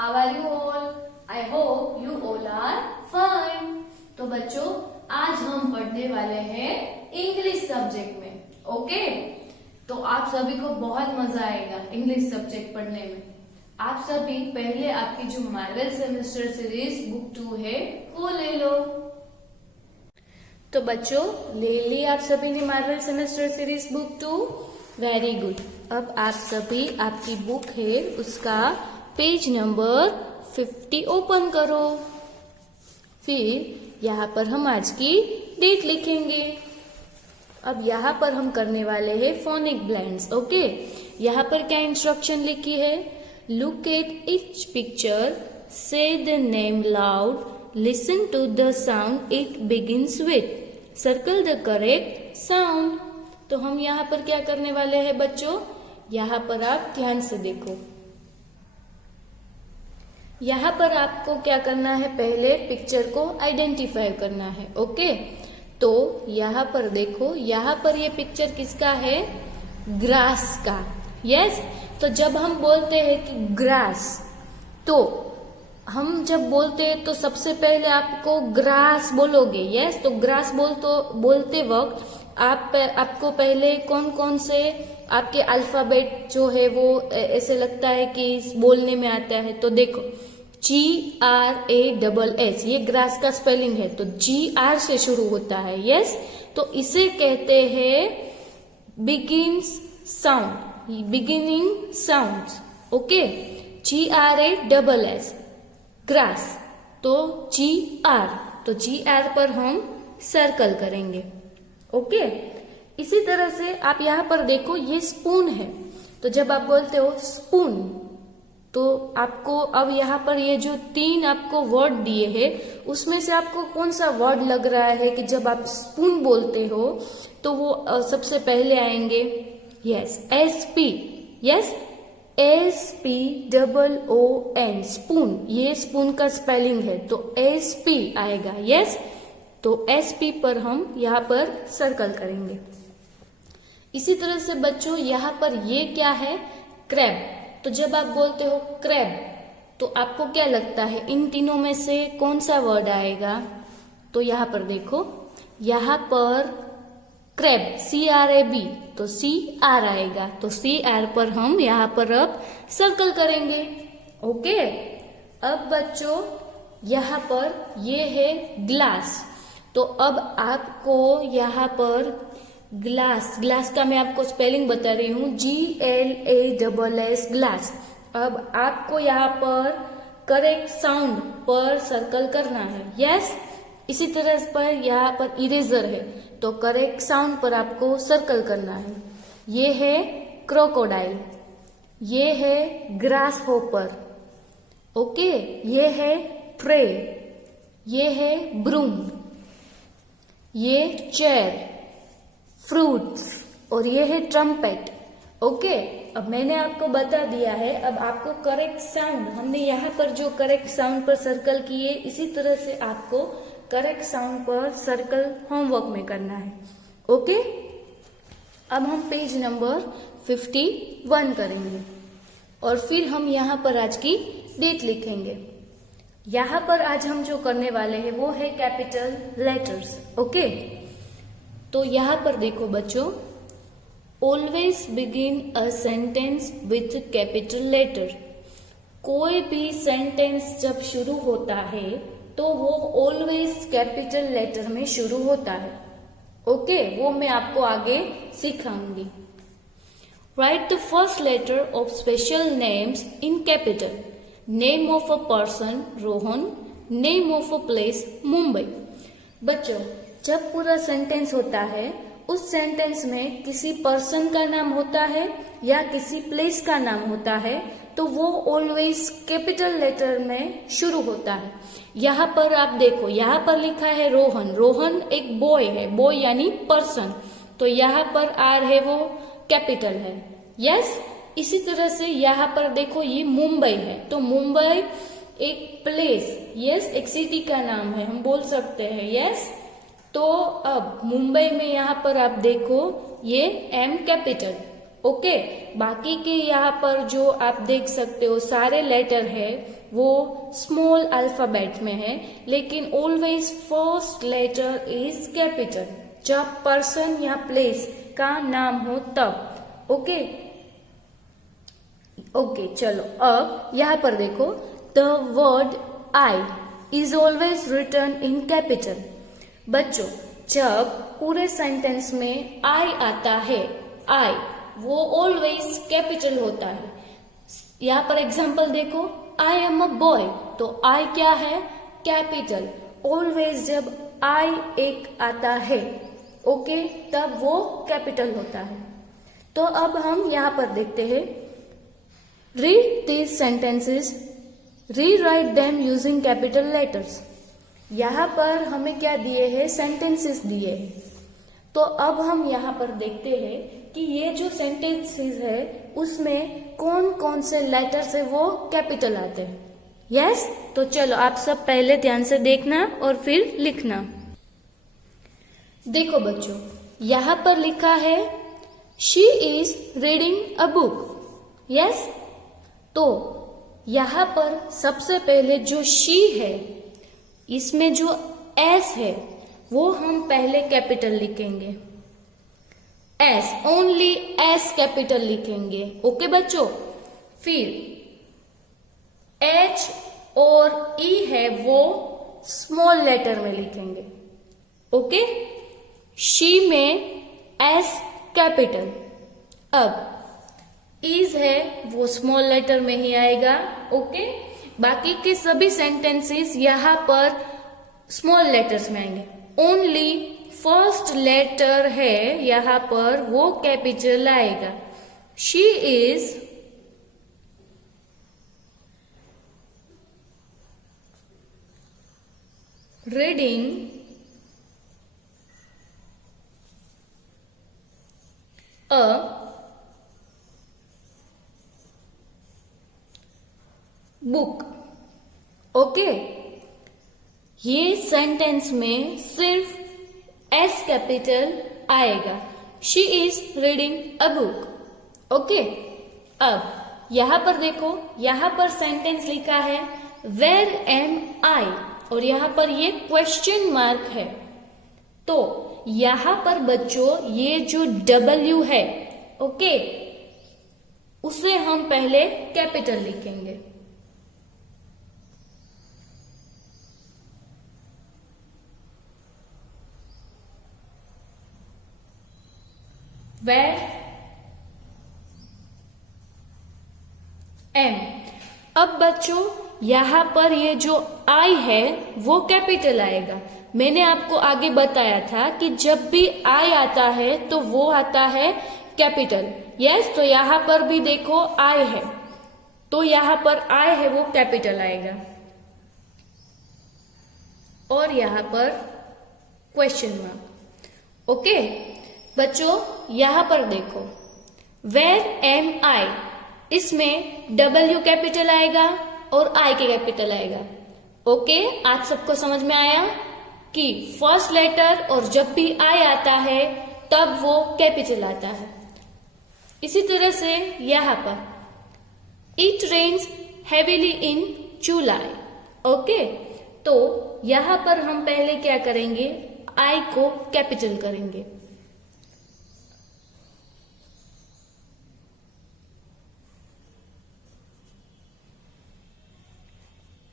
How are you all? I hope you all are fine. तो बच्चों आज हम पढ़ने वाले हैं इंग्लिश सब्जेक्ट में, ओके? तो आप सभी को बहुत मजा आएगा इंग्लिश सब्जेक्ट पढ़ने में। आप सभी पहले आपकी जो मार्वल सेमेस्टर सीरीज बुक 2 है वो ले लो। तो बच्चों ले ली आप सभी ने Marvel semester series book 2? Very good. अब आप सभी आपकी बुक है उसका पेज नंबर 50 ओपन करो। फिर यहाँ पर हम आज की डेट लिखेंगे। अब यहाँ पर हम करने वाले हैं फोनिक ब्लेंड्स, ओके? यहाँ पर क्या इंस्ट्रक्शन लिखी है? Look at each picture, say the name loud, listen to the sound it begins with, circle the correct sound. तो हम यहाँ पर क्या करने वाले हैं बच्चों? यहाँ पर आप ध्यान से देखो। यहाँ पर आपको क्या करना है? पहले पिक्चर को आइडेंटिफाई करना है, ओके? तो यहाँ पर देखो, यहाँ पर ये पिक्चर किसका है? ग्रास का। यस, तो जब हम बोलते हैं कि ग्रास, तो हम जब बोलते हैं तो सबसे पहले आपको ग्रास बोलोगे। यस, तो ग्रास बोलते वक्त आपको पहले कौन कौन से आपके अल्फाबेट जो है वो ऐसे लगता है कि बोलने में आता है। तो देखो GRASS ये ग्रास का स्पेलिंग है, तो GR से शुरू होता है। यस, तो इसे कहते हैं begins sound, beginning sound, okay? GRASS grass, तो GR, तो GR पर हम सर्कल करेंगे, ओके? इसी तरह से आप यहाँ पर देखो ये स्पून है, तो जब आप बोलते हो स्पून, तो आपको अब यहाँ पर ये जो 3 आपको वर्ड दिए हैं उसमें से आपको कौन सा वर्ड लग रहा है कि जब आप स्पून बोलते हो तो वो सबसे पहले आएंगे? Yes, SP। Yes, SPOON, spoon, ये स्पून का स्पेलिंग है, तो SP आएगा। यस, तो SP पर हम यहाँ पर सर्कल करेंगे। इसी तरह से बच्चों यहाँ पर ये क्या है? क्रैब। तो जब आप बोलते हो क्रैब, तो आपको क्या लगता है इन तीनों में से कौन सा वर्ड आएगा? तो यहाँ पर देखो, यहाँ पर क्रैब CRAB, तो CR आएगा, तो CR पर हम यहाँ पर अब सर्कल करेंगे, ओके? अब बच्चों यहाँ पर ये है ग्लास, तो अब आपको यहाँ पर ग्लास का मैं आपको स्पेलिंग बता रही हूँ, GLASS ग्लास। अब आपको यहाँ पर करेक्ट साउंड पर सर्कल करना है। यस, इसी तरह पर यहाँ पर इरेजर है, तो करेक्ट साउंड पर आपको सर्कल करना है। ये है क्रोकोडाइल, ये है ग्रास होपर, ओके? ये है ट्रे, ये है ब्रूम, ये चेयर, फ्रूट्स, और ये है ट्रम्पेट, ओके? अब मैंने आपको बता दिया है। अब आपको करेक्ट साउंड, हमने यहाँ पर जो करेक्ट साउंड पर सर्कल किए, इसी तरह से आपको करेक्ट साउंड पर सर्कल होमवर्क में करना है, ओके? अब हम पेज नंबर 51 करेंगे और फिर हम यहाँ पर आज की डेट लिखेंगे। यहाँ पर आज हम जो करने वाले हैं वो है कैपिटल लेटर्स, ओके? तो यहाँ पर देखो बच्चों, always begin a sentence with capital letter. कोई भी सेंटेंस जब शुरू होता है तो वो ऑलवेज कैपिटल लेटर में शुरू होता है, ओके? वो मैं आपको आगे सिखाऊंगी। Write the first letter of special names in capital. Name of a person Rohan, name of a place Mumbai. बच्चों जब पूरा सेंटेंस होता है, उस सेंटेंस में किसी पर्सन का नाम होता है या किसी प्लेस का नाम होता है, तो वो ऑलवेज कैपिटल लेटर में शुरू होता है। यहाँ पर आप देखो, यहाँ पर लिखा है रोहन, रोहन एक बॉय है, बॉय यानी पर्सन, तो यहाँ पर आर है वो कैपिटल है। यस, इसी तरह से यहाँ पर देखो ये मुंबई है, तो मुंबई एक प्लेस, यस, एक सिटी का नाम है, हम बोल सकते हैं। यस, तो अब मुंबई में यहाँ पर आप देखो ये M कैपिटल, ओके। बाकी के यहाँ पर जो आप देख सकते हो सारे लेटर है वो स्मॉल अल्फाबेट में है, लेकिन always first letter is capital जब पर्सन या प्लेस का नाम हो तब। ओके ओके चलो अब यहाँ पर देखो, the word I is always written in capital. बच्चों जब पूरे सेंटेंस में आई आता है, आई वो ऑलवेज कैपिटल होता है। यहाँ पर एग्जांपल देखो, आई एम अ बॉय, तो आई क्या है? कैपिटल। ऑलवेज जब आई एक आता है ओके तब वो कैपिटल होता है। तो अब हम यहाँ पर देखते हैं, read these sentences, rewrite them using capital letters. यहाँ पर हमें क्या दिए हैं? सेंटेंसेस दिए हैं। तो अब हम यहाँ पर देखते हैं कि ये जो सेंटेंसेस है उसमें कौन कौन से लेटर से वो कैपिटल आते हैं। यस तो चलो आप सब पहले ध्यान से देखना और फिर लिखना। देखो बच्चों यहाँ पर लिखा है she is reading a book. Yes तो यहाँ पर सबसे पहले जो शी है इसमें जो एस है वो हम पहले कैपिटल लिखेंगे, एस ओनली एस कैपिटल लिखेंगे। ओके बच्चों, फिर एच और ई है वो स्मॉल लेटर में लिखेंगे। ओके, शी में एस कैपिटल। अब इज है वो स्मॉल लेटर में ही आएगा। ओके, बाकी के सभी सेंटेंसेस यहाँ पर स्मॉल लेटर्स में आएंगे। ओनली फर्स्ट लेटर है यहाँ पर वो कैपिटल आएगा। She is reading a book. Okay, ये सेंटेंस में सिर्फ एस कैपिटल आएगा। She is reading a book. Okay, अब यहां पर देखो, यहां पर सेंटेंस लिखा है वेयर एम आई और यहां पर ये क्वेश्चन मार्क है। तो यहां पर बच्चों ये जो डब्ल्यू है ओके उसे हम पहले कैपिटल लिखेंगे। Where am. अब बच्चों यहां पर ये जो आई है वो कैपिटल आएगा। मैंने आपको आगे बताया था कि जब भी आई आता है तो वो आता है कैपिटल। यस तो यहां पर भी देखो आई है तो यहां पर आई है वो कैपिटल आएगा और यहां पर क्वेश्चन मार्क। ओके बच्चों यहां पर देखो वेयर एम आई, इसमें डब्ल्यू कैपिटल आएगा और आई के कैपिटल आएगा। ओके आज सबको समझ में आया कि फर्स्ट लेटर और जब भी आई आता है तब वो कैपिटल आता है। इसी तरह से यहां पर it rains heavily in July. Okay तो यहां पर हम पहले क्या करेंगे, आई को कैपिटल करेंगे।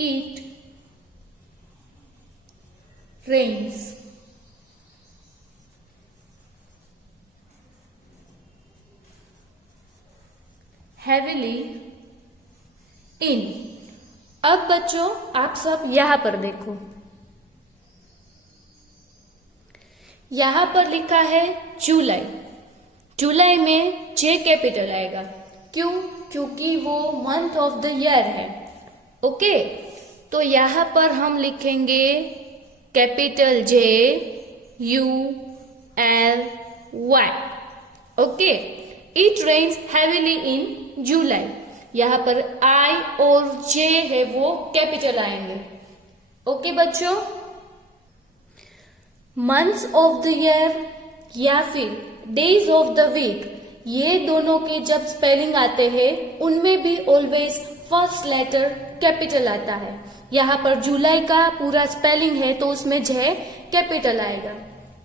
It rains heavily in। अब बच्चों आप सब यहां पर देखो, यहां पर लिखा है जुलाई। जुलाई में जे कैपिटल आएगा। क्यों? क्योंकि वो मंथ ऑफ द ईयर है। ओके तो यहां पर हम लिखेंगे capital J U L Y. Okay, it rains heavily in July. यहां पर आई और जे है वो कैपिटल आएंगे। ओके बच्चों, मंथ्स ऑफ द ईयर या फिर डेज ऑफ द वीक ये दोनों के जब स्पेलिंग आते हैं उनमें भी ऑलवेज फर्स्ट लेटर कैपिटल आता है। यहाँ पर जुलाई का पूरा स्पेलिंग है तो उसमें ज कैपिटल आएगा।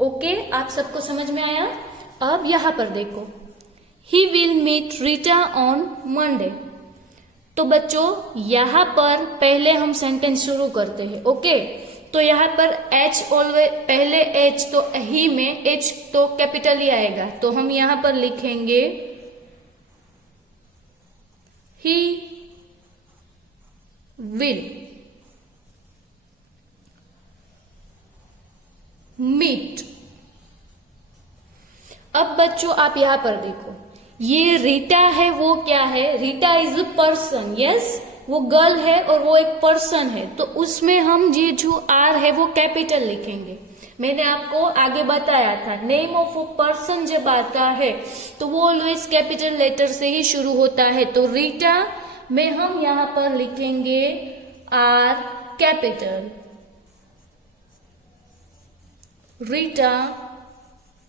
ओके, आप सबको समझ में आया? अब यहाँ पर देखो, he will meet Rita on Monday. तो बच्चों यहाँ पर पहले हम सेंटेंस शुरू करते हैं। ओके, तो यहाँ पर एच ऑलवेज पहले एच, तो ही में एच तो कैपिटल ही आएगा, तो हम यहाँ पर लिखेंगे ही विल मीट। अब बच्चों आप यहाँ पर देखो, ये रीटा है, वो क्या है? Rita is a person. Yes, वो गर्ल है और वो एक पर्सन है, तो उसमें हम ये जो आर है वो कैपिटल लिखेंगे। मैंने आपको आगे बताया था, नेम ऑफ अ पर्सन जब आता है तो वो ऑलवेज कैपिटल लेटर से ही शुरू होता है। तो रीटा में हम यहाँ पर लिखेंगे आर कैपिटल, रीटा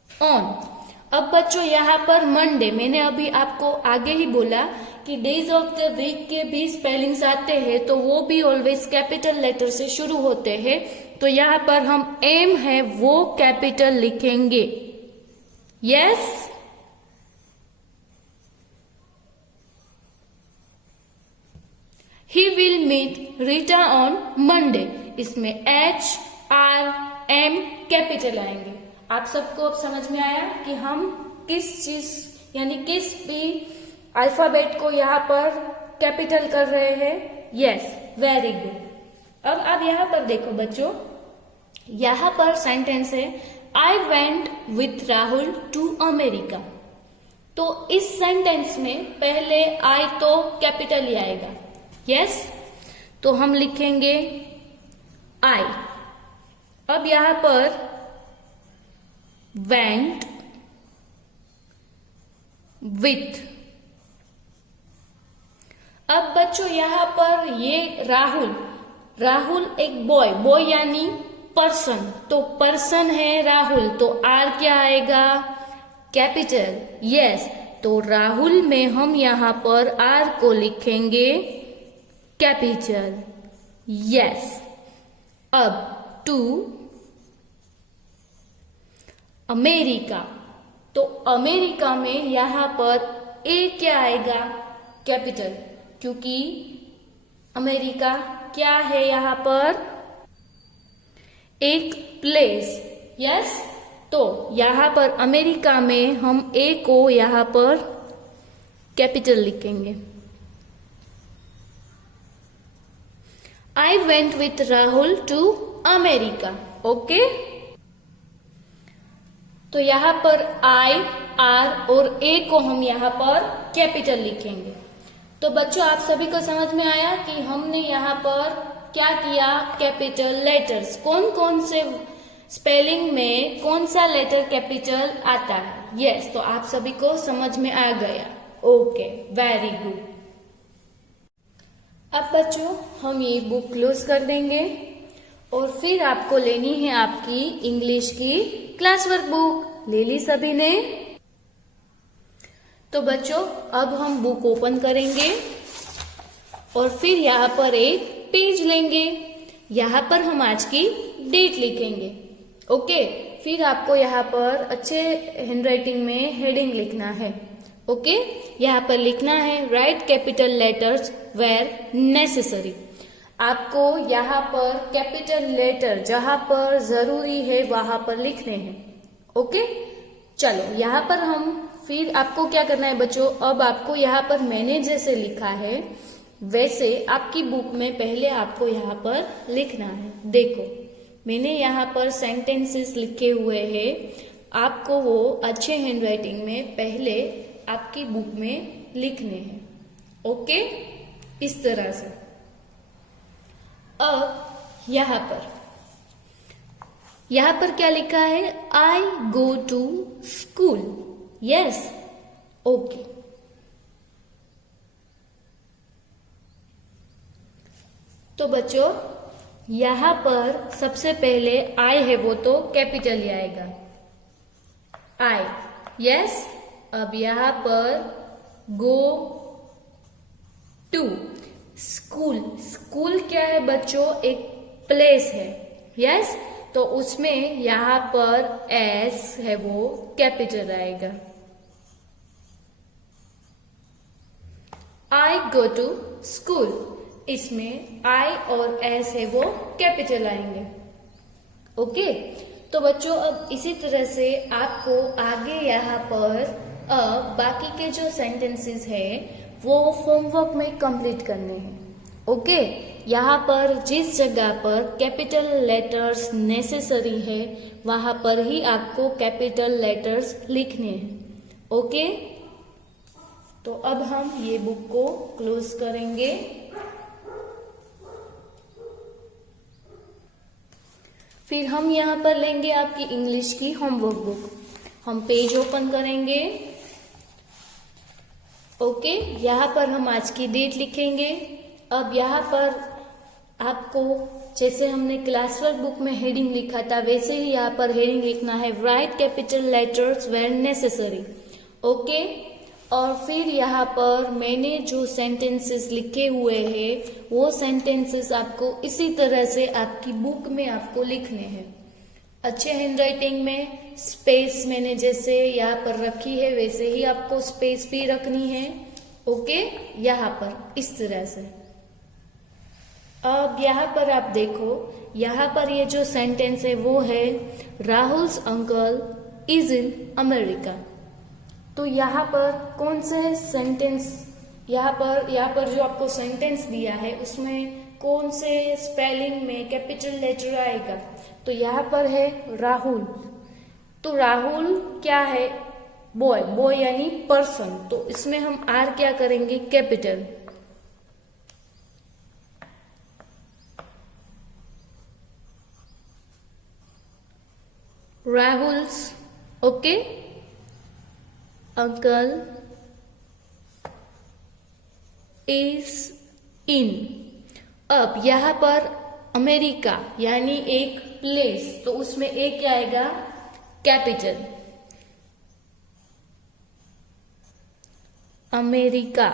ऑन। अब बच्चों यहाँ पर मंडे, मैंने अभी आपको आगे ही बोला कि डेज ऑफ द वीक के भी स्पेलिंग्स आते हैं तो वो भी ऑलवेज कैपिटल लेटर से शुरू होते हैं। तो यहाँ पर हम एम है वो कैपिटल लिखेंगे। Yes, he will meet Rita on Monday, इसमें एच आर एम कैपिटल आएंगे। आप सबको अब समझ में आया कि हम किस चीज यानी किस भी अल्फाबेट को यहाँ पर कैपिटल कर रहे हैं? Yes, very good. अब आप यहाँ पर देखो बच्चों, यहाँ पर सेंटेंस है I went with Rahul to America. तो इस सेंटेंस में पहले आई तो कैपिटल ही आएगा। यस, तो हम लिखेंगे आई। अब यहाँ पर went with। अब बच्चों यहाँ पर ये राहुल एक बॉय यानी पर्सन, तो पर्सन है राहुल, तो आर क्या आएगा? कैपिटल। यस, तो राहुल में हम यहाँ पर आर को लिखेंगे कैपिटल। यस, अब टू अमेरिका, तो अमेरिका में यहाँ पर ए क्या आएगा? कैपिटल, क्योंकि अमेरिका क्या है यहाँ पर? एक प्लेस। यस, तो यहाँ पर अमेरिका में हम ए को यहाँ पर कैपिटल लिखेंगे। I went with Rahul to America. Okay, तो यहाँ पर आई, आर और ए को हम यहाँ पर कैपिटल लिखेंगे। तो बच्चों आप सभी को समझ में आया कि हमने यहाँ पर क्या किया? कैपिटल लेटर्स, कौन कौन से स्पेलिंग में कौन सा लेटर कैपिटल आता है। यस, तो आप सभी को समझ में आ गया। Okay, very good. अब बच्चों हम ये बुक क्लोज कर देंगे और फिर आपको लेनी है आपकी इंग्लिश की क्लास वर्क बुक। ले ली सभी ने? तो बच्चों अब हम बुक ओपन करेंगे और फिर यहाँ पर एक पेज लेंगे। यहाँ पर हम आज की डेट लिखेंगे। ओके, फिर आपको यहाँ पर अच्छे हैंडराइटिंग में हेडिंग लिखना है। ओके, यहाँ पर लिखना है right capital letters where necessary. आपको यहाँ पर कैपिटल लेटर जहां पर जरूरी है वहां पर लिखने हैं। ओके, चलो यहाँ पर हम फिर आपको क्या करना है बच्चों, अब आपको यहाँ पर मैंने जैसे लिखा है वैसे आपकी बुक में पहले आपको यहाँ पर लिखना है। देखो मैंने यहाँ पर सेंटेंसेस लिखे हुए हैं, आपको वो अच्छे हैंडराइटिंग में पहले आपकी बुक में लिखने हैं। ओके, इस तरह से। अब यहाँ पर क्या लिखा है? I go to school. Yes, okay. तो बच्चों यहाँ पर सबसे पहले आई है वो तो कैपिटल ही आएगा। आई। यस, अब यहाँ पर गो टू स्कूल। स्कूल क्या है बच्चों? एक प्लेस है। यस, तो उसमें यहाँ पर एस है वो कैपिटल आएगा। आई गो टू स्कूल, इसमें आई और एस है वो कैपिटल आएंगे। ओके, तो बच्चों अब इसी तरह से आपको आगे यहाँ पर अब बाकी के जो सेंटेंसेस है वो होमवर्क में कंप्लीट करने हैं। ओके, यहाँ पर जिस जगह पर कैपिटल लेटर्स नेसेसरी है वहां पर ही आपको कैपिटल लेटर्स लिखने हैं। ओके, तो अब हम ये बुक को क्लोज करेंगे। फिर हम यहाँ पर लेंगे आपकी इंग्लिश की होमवर्क बुक। हम पेज ओपन करेंगे। ओके, यहाँ पर हम आज की डेट लिखेंगे। अब यहाँ पर आपको जैसे हमने क्लास वर्क बुक में हेडिंग लिखा था वैसे ही यहाँ पर हेडिंग लिखना है, right capital letters where necessary. Okay, और फिर यहाँ पर मैंने जो सेंटेंसेस लिखे हुए हैं वो सेंटेंसेस आपको इसी तरह से आपकी बुक में आपको लिखने हैं। अच्छे हैंडराइटिंग में स्पेस मैंने जैसे यहाँ पर रखी है वैसे ही आपको स्पेस भी रखनी है। ओके, यहाँ पर इस तरह से। अब यहाँ पर आप देखो, यहाँ पर ये जो सेंटेंस है वो है Rahul's uncle is in America. तो यहाँ पर कौन से सेंटेंस, यहाँ पर जो आपको सेंटेंस दिया है उसमें कौन से स्पेलिंग में कैपिटल लेटर आएगा? तो यहाँ पर है राहुल। तो राहुल क्या है? बॉय, बॉय यानी पर्सन। तो इसमें हम आर क्या करेंगे? Capital. Rahul's, okay, uncle is in. अब यहां पर अमेरिका यानी एक प्लेस, तो उसमें एक क्या आएगा? Capital. America.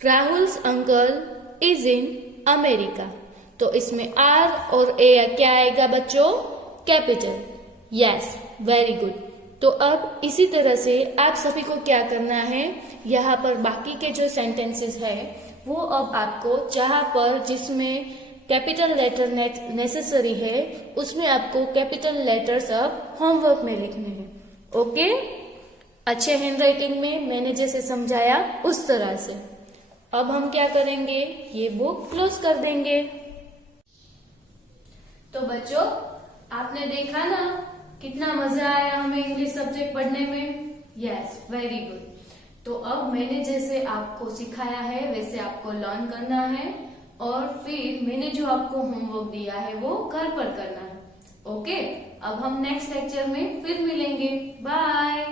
Rahul's uncle is in America, तो इसमें आर और ए क्या आएगा बच्चों? कैपिटल। Yes, very good. तो अब इसी तरह से आप सभी को क्या करना है, यहाँ पर बाकी के जो सेंटेंसेस है वो अब आपको जहां पर जिसमें कैपिटल लेटर नेसेसरी है उसमें आपको कैपिटल लेटर्स अब होमवर्क में लिखने हैं। ओके, अच्छे हैंडराइटिंग में मैंने जैसे समझाया उस तरह से। अब हम क्या करेंगे? ये बुक क्लोज कर देंगे। तो बच्चों आपने देखा ना कितना मजा आया हमें इंग्लिश सब्जेक्ट पढ़ने में। Yes, very good. तो अब मैंने जैसे आपको सिखाया है वैसे आपको लर्न करना है और फिर मैंने जो आपको होमवर्क दिया है वो घर पर करना है। ओके, अब हम नेक्स्ट लेक्चर में फिर मिलेंगे। बाय।